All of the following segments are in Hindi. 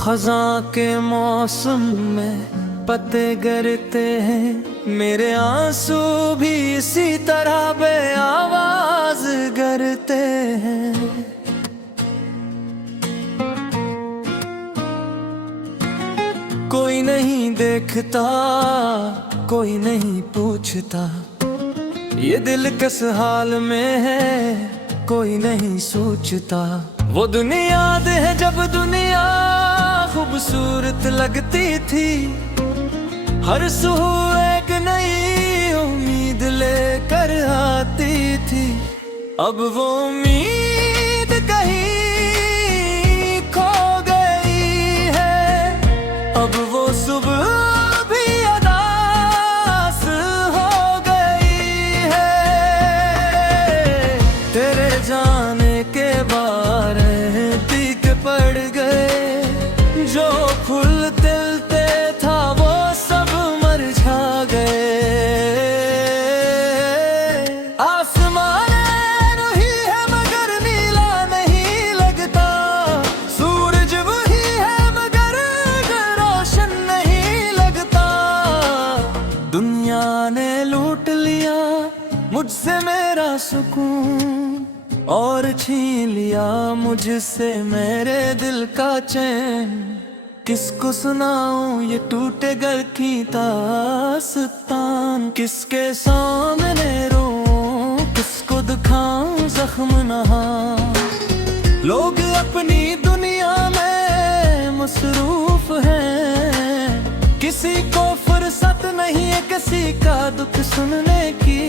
खज़ां के मौसम में पत्ते गिरते हैं, मेरे आंसू भी इसी तरह बेआवाज गिरते हैं। कोई नहीं देखता, कोई नहीं पूछता, ये दिल किस हाल में है, कोई नहीं सोचता। वो दुनिया याद है जब दुनिया खूबसूरत लगती थी, हर सुबह एक नई उम्मीद लेकर आती थी। अब वो उम्मीद कहीं खो गई है, अब वो सुबह भी अदास हो गई है। तेरे जाने के बाद टीक पड़ गए, जो फूल खिलते था वो सब मुरझा गए। आसमान वही है मगर नीला नहीं लगता, सूरज वही है मगर रोशन नहीं लगता। दुनिया ने लूट लिया मुझसे मेरा सुकून, और छीन लिया मुझसे मेरे दिल का चैन। किसको सुनाऊं ये टूटे घर की दास्तान, किसके सामने रोऊं, किसको दिखाऊं जख्म नहा। लोग अपनी दुनिया में मसरूफ हैं, किसी को फुर्सत नहीं है किसी का दुख सुनने की।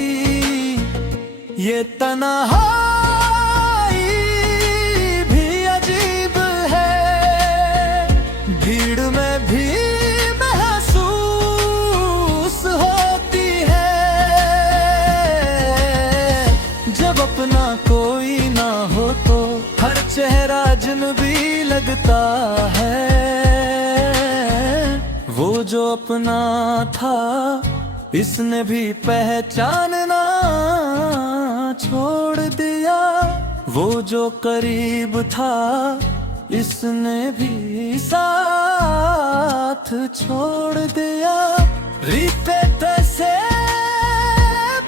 ये तन्हाई भी अजीब है, भीड़ में भी महसूस होती है। जब अपना कोई ना हो तो हर चेहरा अजनबी लगता है। वो जो अपना था इसने भी पहचानना छोड़ दिया, वो जो करीब था इसने भी साथ छोड़ दिया। रिश्ते तैसे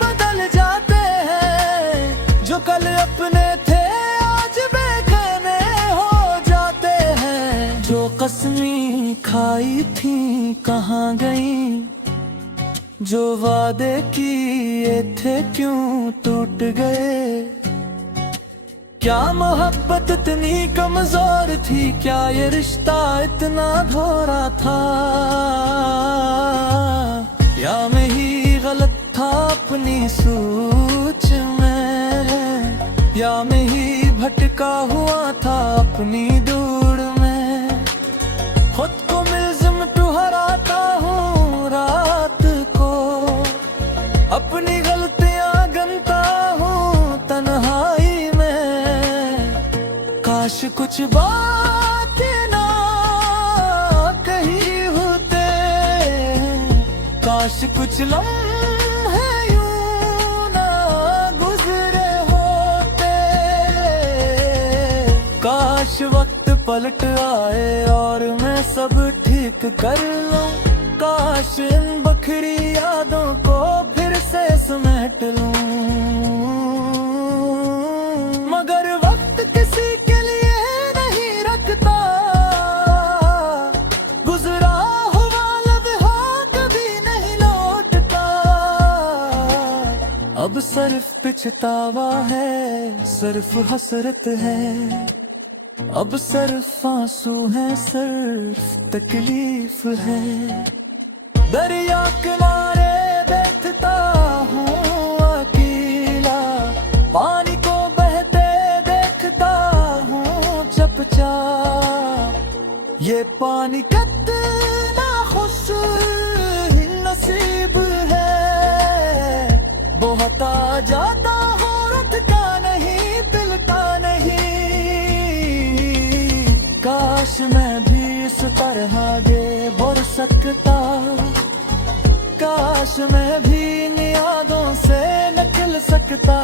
बदल जाते हैं, जो कल अपने थे आज बेगाने हो जाते हैं। जो कसमें खाई थी कहाँ गई, जो वादे किए थे क्यों टूट गए। क्या मोहब्बत इतनी कमजोर थी, क्या ये रिश्ता इतना भोरा था, या मैं ही गलत था अपनी सोच में, या मैं ही भटका हुआ था अपनी दूर में। खुद को मुल्ज़िम ठहराता हूँ रात को, अपनी गलतियां गिनता हूँ तन्हाई में। काश कुछ बात ना कही होते, काश कुछ लम्हे यूं ना गुजरे होते। काश वक्त पलट आए और मैं सब ठीक कर लूं, काश इन बखरी यादों को फिर से समेट लूं। मगर वक्त किसी के लिए नहीं रखता, गुजरा हुआ लम्हा कभी नहीं लौटता। अब सिर्फ पछतावा है, सिर्फ हसरत है, अब सिर्फ आंसू है, सिर्फ तकलीफ है। दरिया किनारे देखता हूँ अकेला, पानी को बहते देखता हूँ चुपचाप। ये पानी कितना खुशनसीब है, बहता जाता हूँ रुकता नहीं पिलता नहीं। काश मैं भी इस तरह आगे बढ़ सकता, काश मैं भी इन यादों से निकल सकता।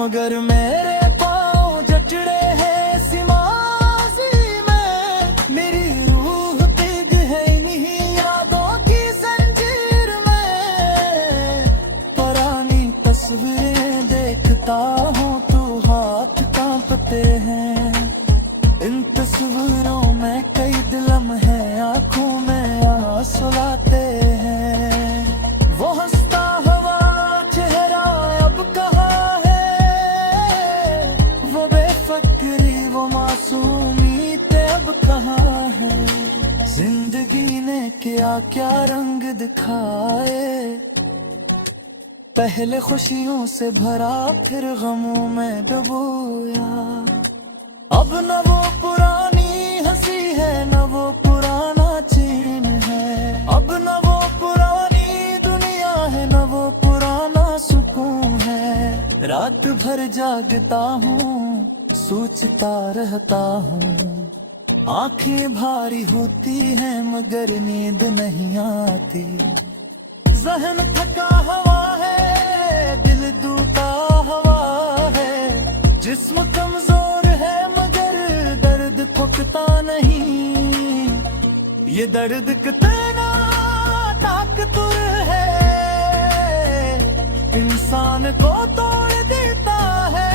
मगर मेरे पाँव जचड़े हैं सीमा सुलाते हैं। इन तस्वीरों में कई दिलम है, आंखों में आंसू लाते हैं। वो हंसता हुआ चेहरा अब कहाँ है, वो बेफिक्री वो मासूमियत अब कहाँ है। जिंदगी ने क्या क्या रंग दिखाए, पहले खुशियों से भरा फिर गमों में डुबोया। अब न वो पुरानी हंसी है, न वो पुराना चैन है। अब न वो पुरानी दुनिया है, न वो पुराना सुकून है। रात भर जागता हूँ, सोचता रहता हूँ। आंखें भारी होती हैं मगर नींद नहीं आती। ज़हन थका हवा है, दिल टूटा हवा है। जिस्म कमजोर है मगर दर्द थकता नहीं। ये दर्द कितना ताकतवर है, इंसान को तोड़ देता है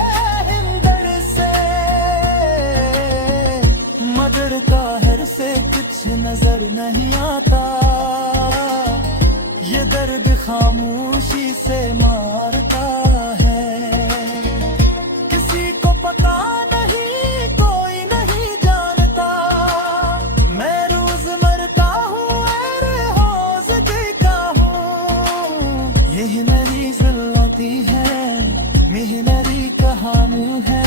हिंदर से। मगर काहर से कुछ नजर नहीं आता, ये दर्द खामोशी से मारता है। किसी को पता नहीं, कोई नहीं जानता। मैं रोज मरता हूँ, रोज जीता हूँ। यही मेरी जिंदगी है, मेरी कहानी है।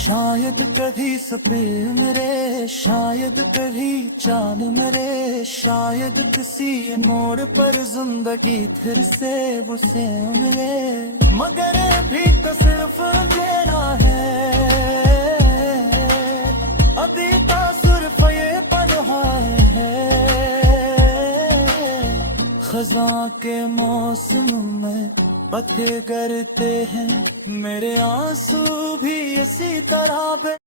शायद कभी सपने मेरे, शायद कभी चांद मेरे। शायद किसी मोड़ पर जिंदगी फिर से उसे मिले। मगर भी तो सिर्फ देना है, अभी तो सिर्फ ये पढ़ा है। खज़ां के मौसम में पत्ते गिरते हैं, मेरे आंसू भी इसी तरह